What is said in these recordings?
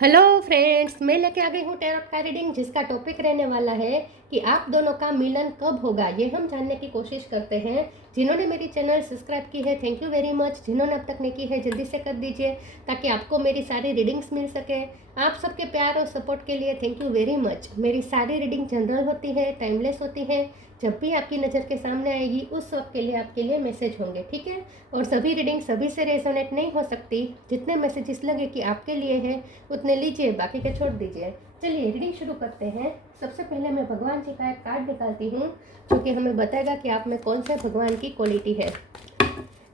Hello friends, मैं लेके आ गई हूँ टैरोट का रीडिंग जिसका टॉपिक रहने वाला है कि आप दोनों का मिलन कब होगा। ये हम जानने की कोशिश करते हैं। जिन्होंने मेरी चैनल सब्सक्राइब की है थैंक यू वेरी मच। जिन्होंने अब तक नहीं की है जल्दी से कर दीजिए ताकि आपको मेरी सारी रीडिंग्स मिल सके। आप सबके प्यार और सपोर्ट के लिए थैंक यू वेरी मच। मेरी सारी रीडिंग जनरल होती है, टाइमलेस होती है। जब भी आपकी नज़र के सामने आएगी उस वक्त के लिए आपके लिए मैसेज होंगे, ठीक है। और सभी रीडिंग सभी से रेजोनेट नहीं हो सकती। जितने मैसेजेस लगे कि आपके लिए है उतने लीजिए, बाकी के छोड़ दीजिए। चलिए रीडिंग शुरू करते हैं। सबसे पहले मैं भगवान जी का एक कार्ड निकालती हूँ जो कि हमें बताएगा कि आप में कौन से भगवान की क्वालिटी है।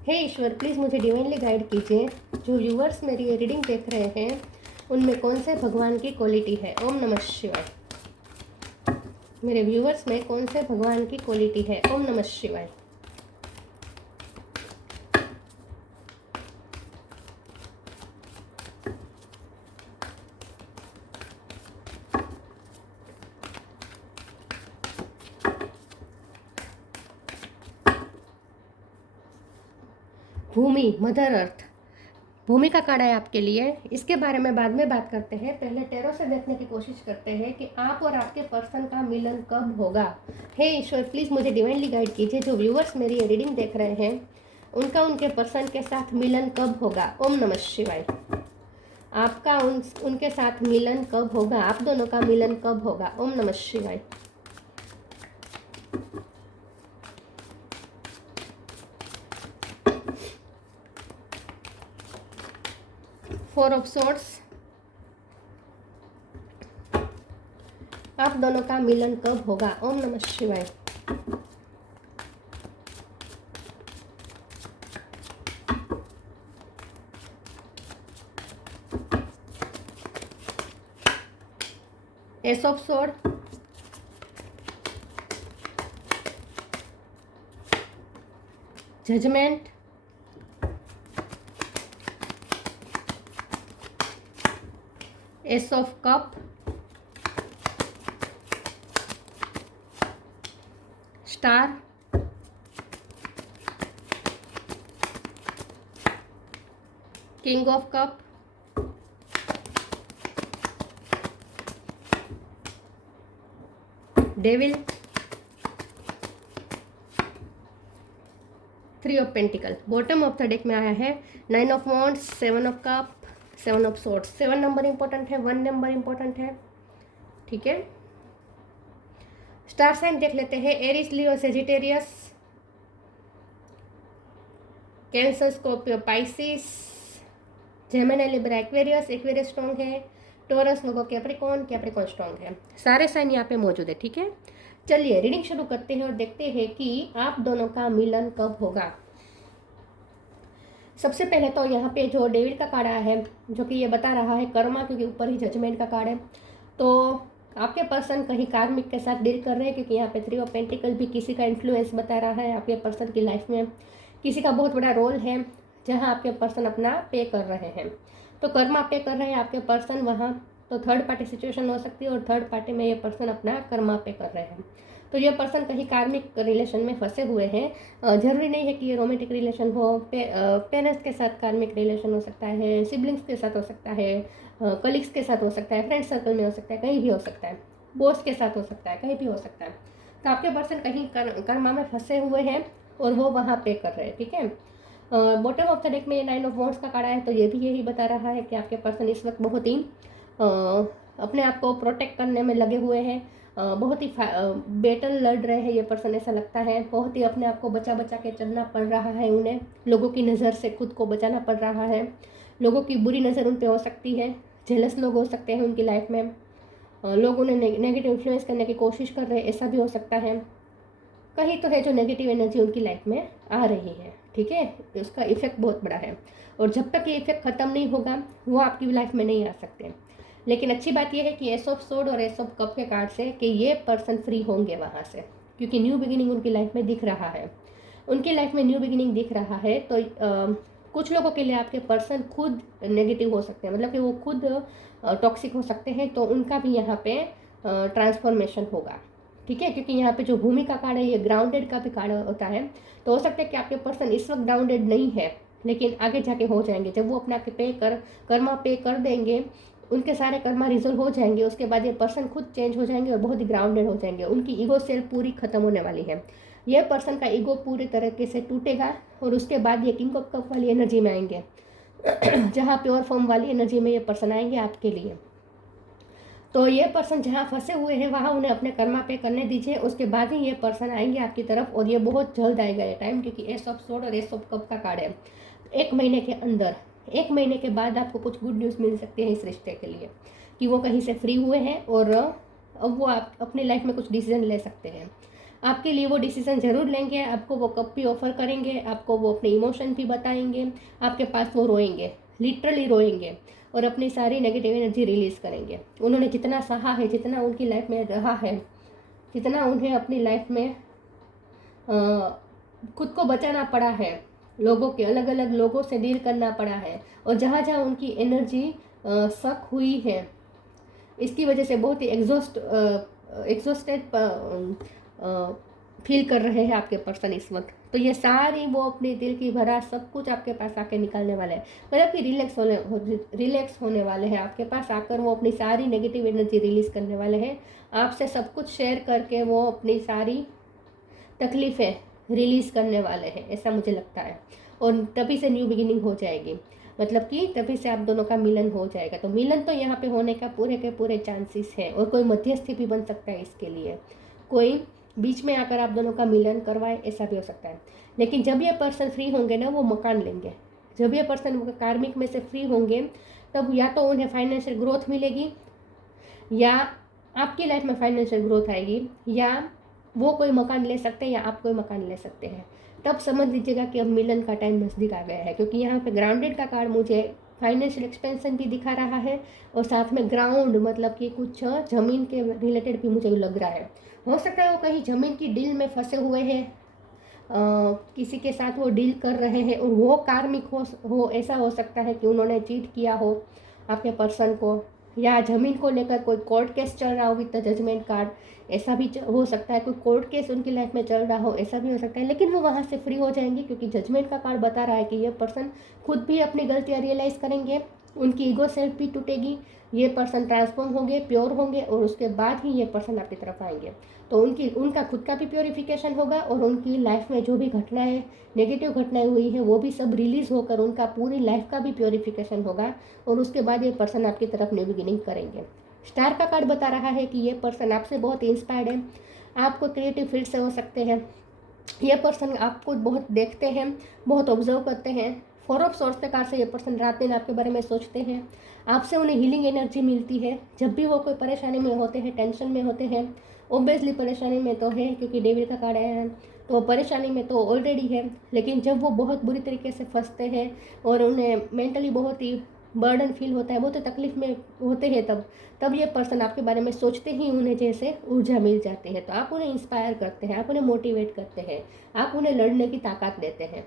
हे ईश्वर, प्लीज़ मुझे डिवाइनली गाइड कीजिए। जो व्यूवर्स मेरी ये रीडिंग देख रहे हैं उनमें कौन से भगवान की क्वालिटी है। ओम नमः शिवाय। मेरे व्यूवर्स में कौन से भगवान की क्वालिटी है। ओम नमः शिवाय। भूमि, मदर अर्थ, भूमि का कार्ड है आपके लिए। इसके बारे में बाद में बात करते हैं। पहले टैरो से देखने की कोशिश करते हैं कि आप और आपके पर्सन का मिलन कब होगा। हे ईश्वर, प्लीज़ मुझे डिवाइनली गाइड कीजिए। जो व्यूवर्स मेरी रीडिंग देख रहे हैं उनका उनके पर्सन के साथ मिलन कब होगा। ओम नमः शिवाय। आपका उनके साथ मिलन कब होगा, आप दोनों का मिलन कब होगा। ओम नमः शिवाय। फोर ऑफ सोर्ड्स, आप दोनों का मिलन कब होगा। ओम नमः शिवाय। Ace of sword, judgement, ace of cup, star, king of cup, devil, three of pentacle. Bottom of the deck में आया है nine of wands, seven of cup, seven of swords. 7 number important है, 1 नंबर इंपॉर्टेंट है, ठीक है। Star sign देख लेते हैं। Aries, Leo, Sagittarius, Cancer, Scorpio, Pisces, Gemini, Libra, Aquarius. Aquarius strong है। Taurus, Virgo, Capricorn, Capricorn strong है। सारे साइन यहाँ पे मौजूद है, ठीक है। चलिए रीडिंग शुरू करते हैं और देखते हैं कि आप दोनों का मिलन कब होगा। सबसे पहले तो यहाँ पे जो डेविल का कार्ड आया है जो कि ये बता रहा है कर्मा, क्योंकि ऊपर ही जजमेंट का कार्ड है। तो आपके पर्सन कहीं कार्मिक के साथ डील कर रहे हैं, क्योंकि यहाँ पे थ्री ऑफ पेंटिकल भी किसी का इन्फ्लुएंस बता रहा है। आपके पर्सन की लाइफ में किसी का बहुत बड़ा रोल है जहाँ आपके पर्सन अपना पे कर रहे हैं। तो कर्मा पे कर रहे हैं आपके पर्सन वहाँ। तो थर्ड पार्टी सिचुएशन हो सकती है और थर्ड पार्टी में ये पर्सन अपना कर्मा पे कर रहे हैं। तो ये पर्सन कहीं कार्मिक रिलेशन में फंसे हुए हैं। जरूरी नहीं है कि ये रोमांटिक रिलेशन हो। पेरेंट्स के साथ कार्मिक रिलेशन हो सकता है, सिबलिंग्स के साथ हो सकता है, कलीग्स के साथ हो सकता है, फ्रेंड सर्कल में हो सकता है, कहीं भी हो सकता है, बॉस के साथ हो सकता है, कहीं भी हो सकता है। तो आपके पर्सन कहीं कर्मा में फंसे हुए हैं और वो वहाँ पे कर रहे हैं, ठीक है। बॉटम ऑफ द डेक में ये नाइन ऑफ वॉन्ड्स का कार्ड है, तो ये भी यही बता रहा है कि आपके पर्सन इस वक्त बहुत ही अपने आप को प्रोटेक्ट करने में लगे हुए हैं। बहुत ही बैटल लड़ रहे हैं ये पर्सन, ऐसा लगता है। बहुत ही अपने आप को बचा बचा के चलना पड़ रहा है उन्हें। लोगों की नज़र से खुद को बचाना पड़ रहा है। लोगों की बुरी नज़र उन पर हो सकती है। जेलस लोग हो सकते हैं उनकी लाइफ में। लोग उन्हें नेगेटिव इन्फ्लुएंस करने की कोशिश कर रहे हैं, ऐसा भी हो सकता है। कहीं तो है जो नेगेटिव एनर्जी उनकी लाइफ में आ रही है, ठीक है। उसका इफेक्ट बहुत बड़ा है और जब तक ये इफेक्ट ख़त्म नहीं होगा वो आपकी लाइफ में नहीं आ सकते। लेकिन अच्छी बात यह है कि एस ऑफ सोर्ड और एस ऑफ कप के कार्ड से कि ये पर्सन फ्री होंगे वहाँ से, क्योंकि न्यू बिगिनिंग उनकी लाइफ में दिख रहा है। उनकी लाइफ में न्यू बिगिनिंग दिख रहा है। तो कुछ लोगों के लिए आपके पर्सन खुद नेगेटिव हो सकते हैं, मतलब कि वो खुद टॉक्सिक हो सकते हैं। तो उनका भी यहाँ पे ट्रांसफॉर्मेशन होगा, ठीक है। क्योंकि यहाँ पे जो भूमि का कार्ड है ये ग्राउंडेड का भी कार्ड होता है। तो हो सकता है कि आपके पर्सन इस वक्त ग्राउंडेड नहीं है, लेकिन आगे जाके हो जाएंगे जब वो अपना पे कर्मा पे कर देंगे। उनके सारे कर्मा रिजोल्व हो जाएंगे, उसके बाद ये पर्सन खुद चेंज हो जाएंगे और बहुत ही ग्राउंडेड हो जाएंगे। उनकी ईगो सेल्फ पूरी खत्म होने वाली है। ये पर्सन का ईगो पूरी तरीके से टूटेगा और उसके बाद ये किंग ऑफ कप वाली एनर्जी में आएंगे जहाँ प्योर फॉर्म वाली एनर्जी में ये पर्सन आएंगे आपके लिए। तो ये पर्सन जहाँ फंसे हुए हैं वहाँ उन्हें अपने कर्मा पे करने दीजिए, उसके बाद ही ये पर्सन आएंगे आपकी तरफ, और ये बहुत जल्द आएगा ये टाइम, क्योंकि एस ऑफ सोर्ड और एस ऑफ कप का कार्ड है। 1 महीने के अंदर, 1 महीने के बाद आपको कुछ गुड न्यूज़ मिल सकती है इस रिश्ते के लिए, कि वो कहीं से फ्री हुए हैं और अब वो आप अपनी लाइफ में कुछ डिसीजन ले सकते हैं। आपके लिए वो डिसीजन ज़रूर लेंगे, आपको वो कप भी ऑफर करेंगे, आपको वो अपने इमोशन भी बताएंगे, आपके पास वो रोएंगे, लिटरली रोएंगे और अपनी सारी नेगेटिव एनर्जी रिलीज़ करेंगे। उन्होंने जितना सहा है, जितना उनकी लाइफ में रहा है, जितना उन्हें अपनी लाइफ में खुद को बचाना पड़ा है, लोगों के अलग अलग लोगों से डील करना पड़ा है, और जहाँ जहाँ उनकी एनर्जी सक हुई है, इसकी वजह से बहुत ही एग्जॉस्टेड फील कर रहे हैं आपके पर्सन इस वक्त। तो ये सारी वो अपने दिल की भरा सब कुछ आपके पास आके निकालने वाले हैं, मतलब कि रिलैक्स होने वाले हैं आपके पास आकर। वो अपनी सारी नेगेटिव एनर्जी रिलीज़ करने वाले हैं, आपसे सब कुछ शेयर करके वो अपनी सारी तकलीफ़ें रिलीज़ करने वाले हैं, ऐसा मुझे लगता है। और तभी से न्यू बिगिनिंग हो जाएगी, मतलब कि तभी से आप दोनों का मिलन हो जाएगा। तो मिलन तो यहाँ पे होने का पूरे के पूरे चांसेस हैं, और कोई मध्यस्थी भी बन सकता है इसके लिए, कोई बीच में आकर आप दोनों का मिलन करवाए, ऐसा भी हो सकता है। लेकिन जब ये पर्सन फ्री होंगे ना, वो मकान लेंगे। जब ये पर्सन कार्मिक में से फ्री होंगे, तब या तो उन्हें फाइनेंशियल ग्रोथ मिलेगी, या आपकी लाइफ में फाइनेंशियल ग्रोथ आएगी, या वो कोई मकान ले सकते हैं, या आप कोई मकान ले सकते हैं। तब समझ लीजिएगा कि अब मिलन का टाइम नज़दीक आ गया है, क्योंकि यहाँ पे ग्राउंडेड का कार्ड मुझे फाइनेंशियल एक्सपेंशन भी दिखा रहा है, और साथ में ग्राउंड मतलब कि कुछ ज़मीन के रिलेटेड भी मुझे लग रहा है। हो सकता है वो कहीं ज़मीन की डील में फंसे हुए हैं, किसी के साथ वो डील कर रहे हैं, और वो कार्मिक हो ऐसा हो सकता है कि उन्होंने चीट किया हो आपके पर्सन को, या ज़मीन को लेकर कोई कोर्ट केस चल रहा हो विद द जजमेंट कार्ड, ऐसा भी हो सकता है। कोई कोर्ट केस उनकी लाइफ में चल रहा हो, ऐसा भी हो सकता है। लेकिन वो वहाँ से फ्री हो जाएंगे, क्योंकि जजमेंट का कार्ड बता रहा है कि ये पर्सन खुद भी अपनी गलतियाँ रियलाइज़ करेंगे, उनकी ईगो सेल्फ भी टूटेगी, ये पर्सन ट्रांसफॉर्म होंगे, प्योर होंगे, और उसके बाद ही ये पर्सन आपकी तरफ आएंगे। तो उनका खुद का भी प्योरीफिकेशन होगा, और उनकी लाइफ में जो भी घटनाएं नेगेटिव घटनाएं हुई हैं वो भी सब रिलीज़ होकर उनका पूरी लाइफ का भी प्योरीफिकेशन होगा, और उसके बाद ये पर्सन आपकी तरफ न्यू बिगिनिंग करेंगे। स्टार का कार्ड बता रहा है कि ये पर्सन आपसे बहुत इंस्पायर्ड है, आपको क्रिएटिव फील्ड से हो सकते हैं, ये पर्सन आपको बहुत देखते हैं, बहुत ऑब्जर्व करते हैं। 4 ऑफ सोर्स के कार्ड से ये पर्सन रात दिन आपके बारे में सोचते हैं, आपसे उन्हें हीलिंग एनर्जी मिलती है। जब भी वो कोई परेशानी में होते हैं, टेंशन में होते हैं, ऑब्वियसली परेशानी में तो है क्योंकि डेविल का कार्ड आया है, तो परेशानी में तो ऑलरेडी है। लेकिन जब वो बहुत बुरी तरीके से फंसते हैं और उन्हें मेंटली बहुत ही बर्डन फील होता है, बहुत ही तकलीफ में होते हैं, तब ये पर्सन आपके बारे में सोचते ही उन्हें जैसे ऊर्जा मिल जाती है। तो आप उन्हें इंस्पायर करते हैं, आप उन्हें मोटिवेट करते हैं, आप उन्हें लड़ने की ताकत देते हैं।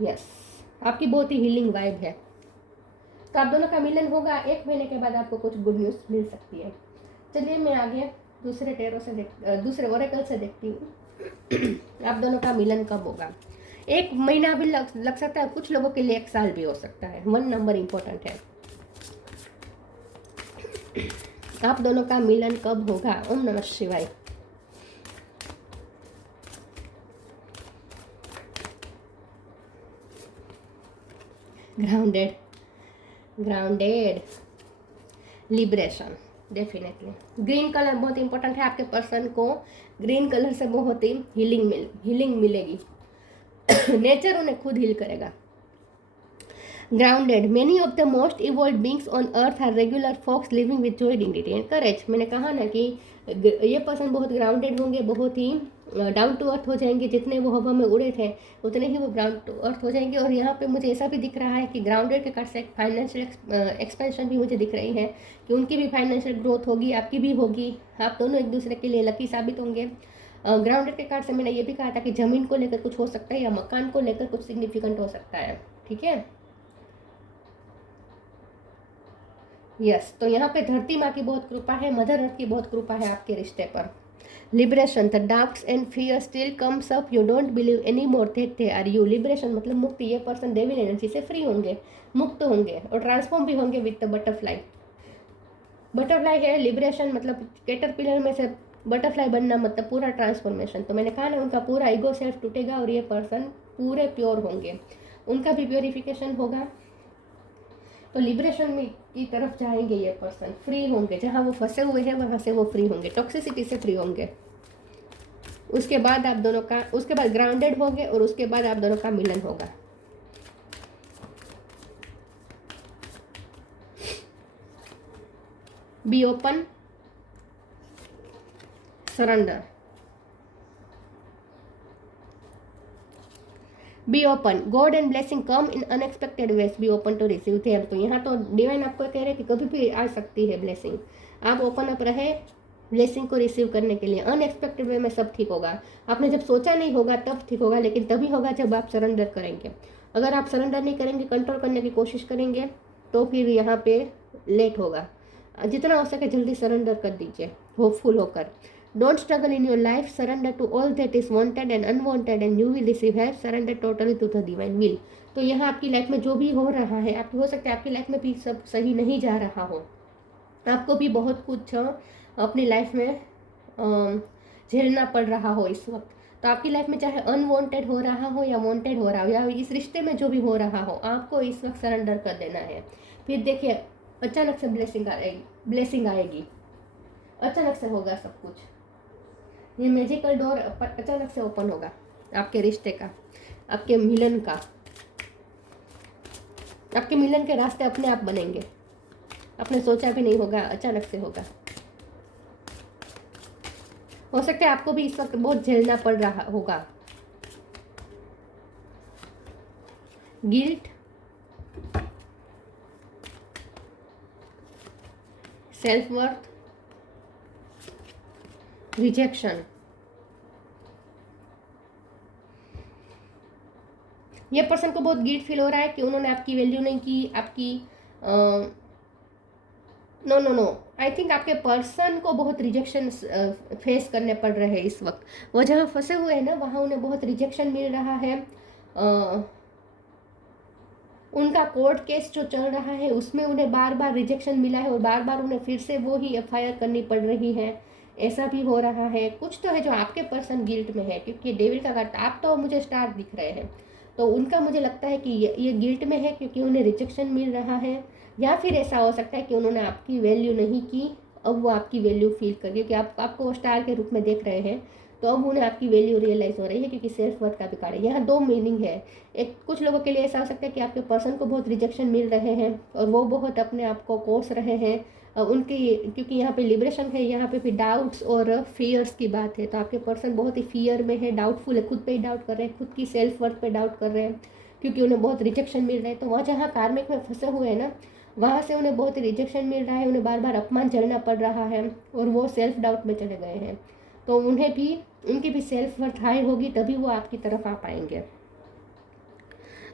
यस, आपकी बहुत ही हीलिंग वाइब है। तो आप दोनों का मिलन होगा, 1 महीने के बाद आपको कुछ गुड न्यूज़ मिल सकती है। चलिए मैं आगे दूसरे ओरेकल से देखती हूँ आप दोनों का मिलन कब होगा। 1 महीना भी लग सकता है, कुछ लोगों के लिए 1 साल भी हो सकता है। 1 नंबर इम्पोर्टेंट है। आप दोनों का मिलन कब होगा? ओम नमः शिवाय। Grounded liberation, definitely. Green colour बहुत इंपॉर्टेंट है। आपके पर्सन को ग्रीन कलर से बहुत ही हीलिंग मिलेगी। नेचर उन्हें खुद हील करेगा। Grounded, many of the most evolve beings on earth are regular folks living with joy, dignity and courage. मैंने कहा ना कि ये पर्सन बहुत ग्राउंडेड होंगे, बहुत ही डाउन टू अर्थ हो जाएंगे। जितने वो हवा में उड़े थे उतने ही वो ग्राउंड टू अर्थ हो जाएंगे। और यहाँ पे मुझे ऐसा भी दिख रहा है कि ग्राउंडेड के कार्ड से एक फाइनेंशियल एक्सपेंशन भी मुझे दिख रही है कि उनकी भी फाइनेंशियल ग्रोथ होगी, आपकी भी होगी। आप दोनों एक दूसरे के लिए लकी साबित होंगे। ग्राउंडेड के कार्ड से मैंने ये भी कहा था कि ज़मीन को लेकर कुछ हो सकता है, या मकान को लेकर कुछ सिग्निफिकेंट हो सकता है। ठीक है, यस। तो यहाँ पे धरती माँ की बहुत कृपा है, मदर अर्थ की बहुत कृपा है आपके रिश्ते पर। Liberation, the doubts and fear still comes up, you don't believe any more that they are you. Liberation मतलब मुक्ति, ये पर्सन डेविल एनर्जी से फ्री होंगे, मुक्त होंगे और ट्रांसफॉर्म भी होंगे विद द बटरफ्लाई। बटरफ्लाई है लिबरेशन, मतलब कैटरपिलर में से बटरफ्लाई बनना मतलब पूरा ट्रांसफॉर्मेशन। तो मैंने कहा ना उनका पूरा ईगो सेल्फ टूटेगा और ये पर्सन पूरे प्योर होंगे, उनका भी प्योरिफिकेशन होगा। तो लिबरेशन में की तरफ जाएंगे ये पर्सन, फ्री होंगे, जहाँ वो फंसे हुए हैं वहाँ से वो फ्री होंगे, टॉक्सिसिटी से फ्री होंगे। उसके बाद आप दोनों का, उसके बाद ग्राउंडेड होंगे और उसके बाद आप दोनों का मिलन होगा। Be open, surrender, be open, God and blessing come in unexpected ways, be open to receive them. तो यहाँ तो डिवाइन आपको कह रहे हैं कि कभी भी आ सकती है ब्लेसिंग, आप ओपन अप रहे ब्लेसिंग को रिसीव करने के लिए। अनएक्सपेक्टेड वे में सब ठीक होगा, आपने जब सोचा नहीं होगा तब ठीक होगा, लेकिन तभी होगा जब आप सरेंडर करेंगे। अगर आप सरेंडर नहीं करेंगे, कंट्रोल करने की कोशिश करेंगे, तो फिर यहाँ पे लेट होगा। जितना हो सके जल्दी सरेंडर कर दीजिए होपफुल होकर। Don't struggle in your life, surrender to all that is wanted and unwanted and you will receive help, surrender totally to the divine will. तो यहाँ आपकी लाइफ में जो भी हो रहा है, आप हो सकता है आपकी लाइफ में भी सब सही नहीं जा रहा हो, आपको भी बहुत कुछ अपनी लाइफ में झेलना पड़ रहा हो इस वक्त। तो आपकी लाइफ में चाहे अनवांटेड हो रहा हो या वांटेड हो रहा हो, या इस रिश्ते में जो भी हो रहा हो, आपको इस वक्त सरेंडर कर देना है। फिर देखिए अचानक से ब्लेसिंग आएगी, अचानक से होगा सब कुछ। ये मैजिकल डोर अचानक से ओपन होगा आपके रिश्ते का, आपके मिलन का। आपके मिलन के रास्ते अपने आप बनेंगे, आपने सोचा भी नहीं होगा, अचानक से होगा। हो सकता है आपको भी इस वक्त बहुत झेलना पड़ रहा होगा, गिल्ट, सेल्फ वर्थ, रिजेक्शन। ये पर्सन को बहुत गिल्ट फील हो रहा है कि उन्होंने आपकी वैल्यू नहीं की, आपकी no no no, I think आपके पर्सन को बहुत रिजेक्शन फेस करने पड़ रहे हैं इस वक्त। वो जहाँ फंसे हुए हैं ना, वहाँ उन्हें बहुत रिजेक्शन मिल रहा है। उनका कोर्ट केस जो चल रहा है उसमें उन्हें बार बार रिजेक्शन मिला है और बार बार उन्हें फिर से वो ही एफआईआर करनी पड़ रही है, ऐसा भी हो रहा है। कुछ तो है जो आपके पर्सन गिल्ट में है, क्योंकि डेविल का कार्ड, आप तो मुझे स्टार दिख रहे हैं, तो उनका मुझे लगता है कि ये गिल्ट में है क्योंकि उन्हें रिजेक्शन मिल रहा है। या फिर ऐसा हो सकता है कि उन्होंने आपकी वैल्यू नहीं की, अब वो आपकी वैल्यू फील कर, क्योंकि आपको स्टार के रूप में देख रहे हैं, तो अब उन्हें आपकी वैल्यू रियलाइज़ हो रही है, क्योंकि सेल्फ वर्थ का भी कार्ड है। यहाँ दो मीनिंग है। एक, कुछ लोगों के लिए ऐसा हो सकता है कि आपके पर्सन को बहुत रिजेक्शन मिल रहे हैं और वो बहुत अपने आप को कोस रहे हैं उनकी, क्योंकि यहाँ पे लिबरेशन है, यहाँ पे भी डाउट्स और फियर्स की बात है। तो आपके पर्सन बहुत ही फियर में है, डाउटफुल है, खुद पे ही डाउट कर रहे हैं, खुद की सेल्फ वर्थ पे डाउट कर रहे हैं, क्योंकि उन्हें बहुत रिजेक्शन मिल रहा है। तो वह जहाँ कार्मिक में फंसे हुए हैं ना, वहाँ से उन्हें बहुत ही रिजेक्शन मिल रहा है, उन्हें बार बार अपमान झेलना पड़ रहा है और वो सेल्फ डाउट में चले गए हैं। तो उन्हें भी, उनकी भी सेल्फ वर्थ हाई होगी, तभी वो आपकी तरफ आ पाएंगे।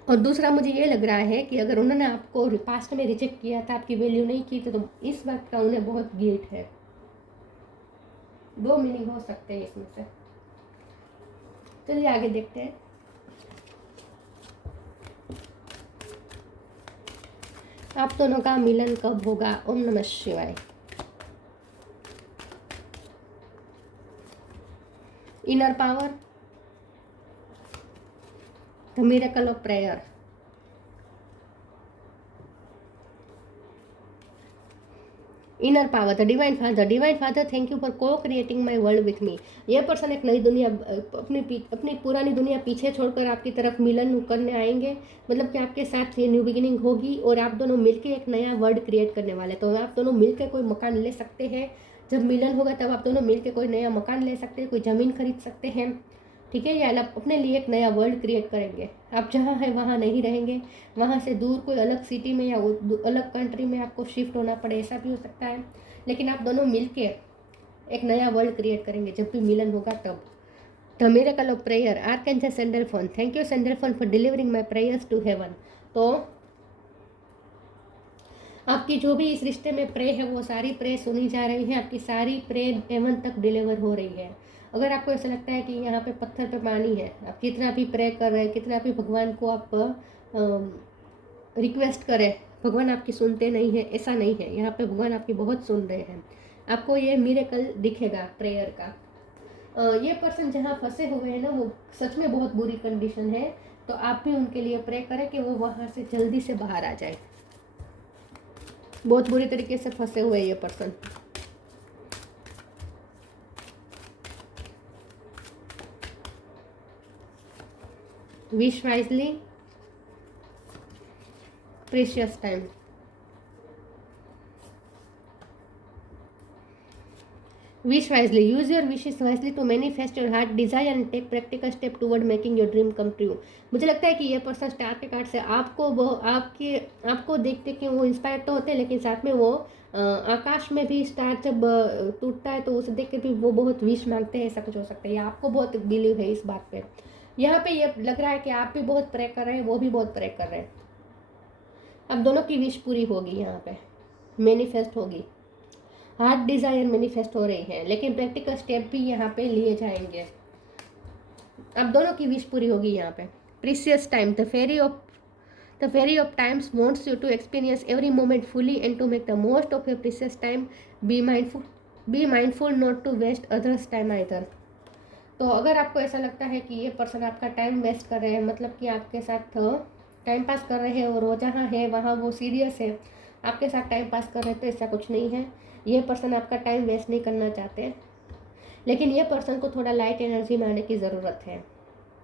और दूसरा मुझे ये लग रहा है कि अगर उन्होंने आपको पास्ट में रिजेक्ट किया था, आपकी वैल्यू नहीं की, तो इस बात का उन्हें बहुत गिल्ट है। दो मीनिंग हो सकते हैं इसमें से। चलिए आगे देखते हैं। आप दोनों का मिलन कब होगा? ओम नमः शिवाय। Inner power, the miracle of prayer, inner power, the divine father thank you for cocreating my world with me. यह पर्सन एक नई दुनिया, अपनी पुरानी दुनिया पीछे छोड़कर आपकी तरफ मिलन करने आएंगे, मतलब कि आपके साथ ये न्यू बिगिनिंग होगी और आप दोनों मिलके एक नया वर्ल्ड क्रिएट करने वाले। तो आप दोनों मिलके कोई मकान ले सकते हैं, जब मिलन होगा तब आप दोनों मिलके कोई नया मकान ले सकते हैं, कोई ज़मीन खरीद सकते हैं, ठीक है। या आप अपने लिए एक नया वर्ल्ड क्रिएट करेंगे। आप जहाँ हैं वहाँ नहीं रहेंगे, वहाँ से दूर कोई अलग सिटी में या अलग कंट्री में आपको शिफ्ट होना पड़े, ऐसा भी हो सकता है। लेकिन आप दोनों मिलके एक नया वर्ल्ड क्रिएट करेंगे जब भी मिलन होगा तब। The miracle of prayer, archangel Sandalphon, thank you Sandalphon for delivering my prayers to heaven. तो आपकी जो भी इस रिश्ते में प्रे है वो सारी प्रे सुनी जा रही है, आपकी सारी प्रे हेवन तक डिलीवर हो रही है। अगर आपको ऐसा लगता है कि यहाँ पे पत्थर पे पानी है, आप कितना भी प्रे कर रहे हैं, कितना भी भगवान को आप रिक्वेस्ट करें, भगवान आपकी सुनते नहीं है, ऐसा नहीं है। यहाँ पे भगवान आपकी बहुत सुन रहे हैं। आपको ये मिरेकल दिखेगा प्रेयर का। ये पर्सन जहाँ फंसे हुए हैं ना, वो सच में बहुत बुरी कंडीशन है, तो आप भी उनके लिए प्रे करें कि वो वहाँ से जल्दी से बाहर आ जाए। बहुत बुरी तरीके से फंसे हुए ये person. Wish wisely, precious time. Wish wisely. Use your wishes wisely to manifest your heart desire and take practical step toward making your dream come true. मुझे लगता है कि ये पर्सन स्टार के कार्ड से आपको देख देख के वो इंस्पायर तो होते हैं, लेकिन साथ में वो आकाश में भी स्टार जब टूटता है तो उसे देख के भी वो बहुत विश मांगते हैं। ऐसा कुछ हो सकता है, या आपको बहुत बिलीव है इस बात पे। यहाँ पे ये लग रहा है कि आप भी बहुत प्रे कर रहे हैं, वो भी बहुत प्रे कर रहे हैं। अब दोनों की विश पूरी होगी, यहाँ पे मैनिफेस्ट होगी, हार्ट डिज़ायर मैनिफेस्ट हो रही है, लेकिन प्रैक्टिकल स्टेप भी यहाँ पे लिए जाएंगे। अब दोनों की विश पूरी होगी यहाँ पे। Precious time, the fairy of times wants you to experience every moment fully and to make the most of your precious time. Be mindful not to waste others time either. तो अगर आपको ऐसा लगता है कि ये पर्सन आपका time waste कर रहे हैं, मतलब कि आपके साथ टाइम पास कर रहे हैं और वो जहाँ है वहाँ वो सीरियस है, आपके साथ टाइम पास कर रहे हैं, तो ऐसा कुछ नहीं है। ये पर्सन आपका टाइम वेस्ट नहीं करना चाहते, लेकिन ये पर्सन को थोड़ा लाइट एनर्जी में आने की ज़रूरत है।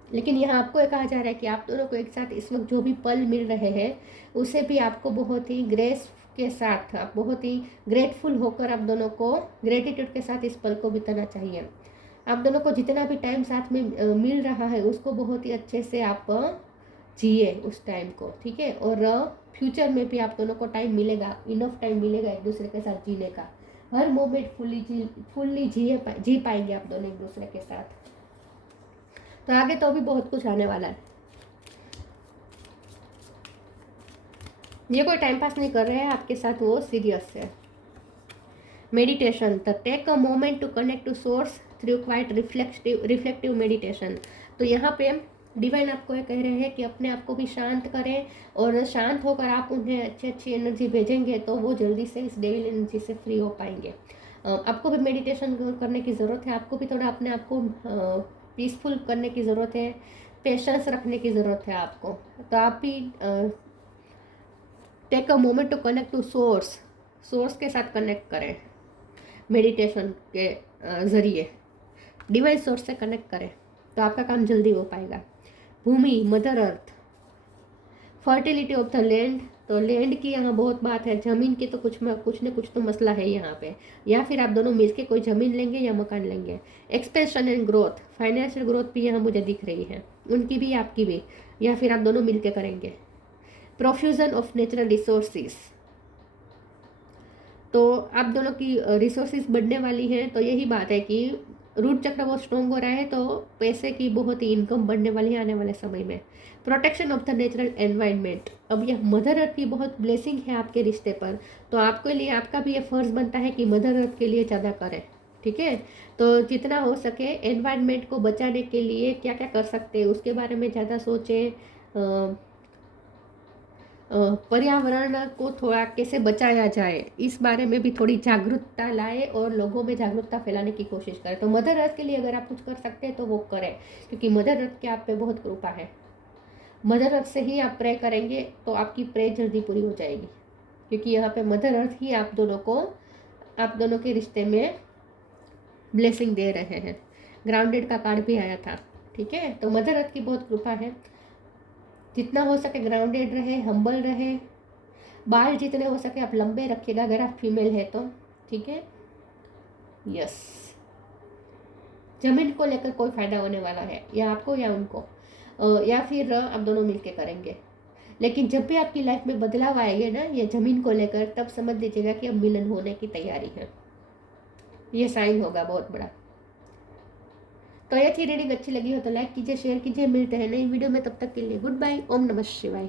लेकिन यहाँ आपको कहा जा रहा है कि आप दोनों को एक साथ इस वक्त जो भी पल मिल रहे हैं, उसे भी आपको बहुत ही ग्रेस के साथ, आप बहुत ही ग्रेटफुल होकर आप दोनों को ग्रेटिट्यूड के साथ इस पल को बिताना चाहिए। आप दोनों को जितना भी टाइम साथ में मिल रहा है, उसको बहुत ही अच्छे से आप जिए उस टाइम को, ठीक है। और फ्यूचर में भी आप दोनों को टाइम मिलेगा, इनफ टाइम मिलेगा एक दूसरे के साथ जीने का। हर मोमेंट फुल्ली जी पाएंगे आप दोनों एक दूसरे के साथ। तो आगे तो अभी बहुत कुछ आने वाला है। ये कोई टाइम पास नहीं कर रहे हैं आपके साथ, वो सीरियस है। Meditation, the take a moment to connect to source through quiet reflective meditation. तो यहाँ पे डिवाइन आपको ये कह रहे हैं कि अपने आप को भी शांत करें, और शांत होकर आप उन्हें अच्छी एनर्जी भेजेंगे तो वो जल्दी से इस डेविल एनर्जी से फ्री हो पाएंगे। आपको भी मेडिटेशन करने की ज़रूरत है, आपको भी थोड़ा अपने आप को पीसफुल करने की ज़रूरत है, पेशेंस रखने की ज़रूरत है आपको। तो आप भी take a moment to connect to source के साथ कनेक्ट करें मेडिटेशन के ज़रिए, डिवाइन सोर्स से कनेक्ट करें, तो आपका काम जल्दी हो पाएगा। Bhumi, mother earth, fertility of the land. तो लैंड की यहाँ बहुत बात है, ज़मीन की तो कुछ न कुछ तो मसला है यहाँ पे, या फिर आप दोनों मिलके कोई ज़मीन लेंगे या मकान लेंगे। Expansion and growth, financial growth भी यहाँ मुझे दिख रही है, उनकी भी आपकी भी, या फिर आप दोनों मिलके करेंगे। प्रोफ्यूजन ऑफ नेचुरल रिसोर्सेज, तो आप दोनों की रिसोर्सेज बढ़ने वाली हैं। तो यही बात है कि रूट चक्र बहुत स्ट्रॉन्ग हो रहा है, तो पैसे की बहुत ही इनकम बढ़ने वाली है आने वाले समय में। Protection of the natural environment, अब यह मदर अर्थ की बहुत ब्लेसिंग है आपके रिश्ते पर, तो आपके लिए आपका भी ये फ़र्ज़ बनता है कि मदर अर्थ के लिए ज़्यादा करें, ठीक है। तो जितना हो सके एनवायरनमेंट को बचाने के लिए क्या क्या कर सकते हैं उसके बारे में ज़्यादा सोचें। पर्यावरण को थोड़ा कैसे बचाया जाए इस बारे में भी थोड़ी जागरूकता लाए और लोगों में जागरूकता फैलाने की कोशिश करें। तो मदर अर्थ के लिए अगर आप कुछ कर सकते हैं तो वो करें, क्योंकि मदर अर्थ के आप पे बहुत कृपा है। मदर अर्थ से ही आप प्रे करेंगे तो आपकी प्रे जल्दी पूरी हो जाएगी, क्योंकि यहाँ पे मदर अर्थ ही आप दोनों के रिश्ते में ब्लेसिंग दे रहे हैं। ग्राउंडेड का कार्ड भी आया था, ठीक है। तो मदर अर्थ की बहुत कृपा है, जितना हो सके ग्राउंडेड रहे, हम्बल रहे, बाल जितने हो सके आप लंबे रखिएगा अगर आप फीमेल है तो, ठीक है। यस, जमीन को लेकर कोई फ़ायदा होने वाला है, या आपको या उनको, या फिर आप दोनों मिलके करेंगे। लेकिन जब भी आपकी लाइफ में बदलाव आएंगे ना ये ज़मीन को लेकर, तब समझ लीजिएगा कि अब मिलन होने की तैयारी है, ये साइन होगा बहुत बड़ा। तो ये थी रीडिंग, अच्छी लगी हो तो लाइक कीजिए, शेयर कीजिए। मिलते हैं नई वीडियो में, तब तक के लिए गुड बाय। ओम नमः शिवाय।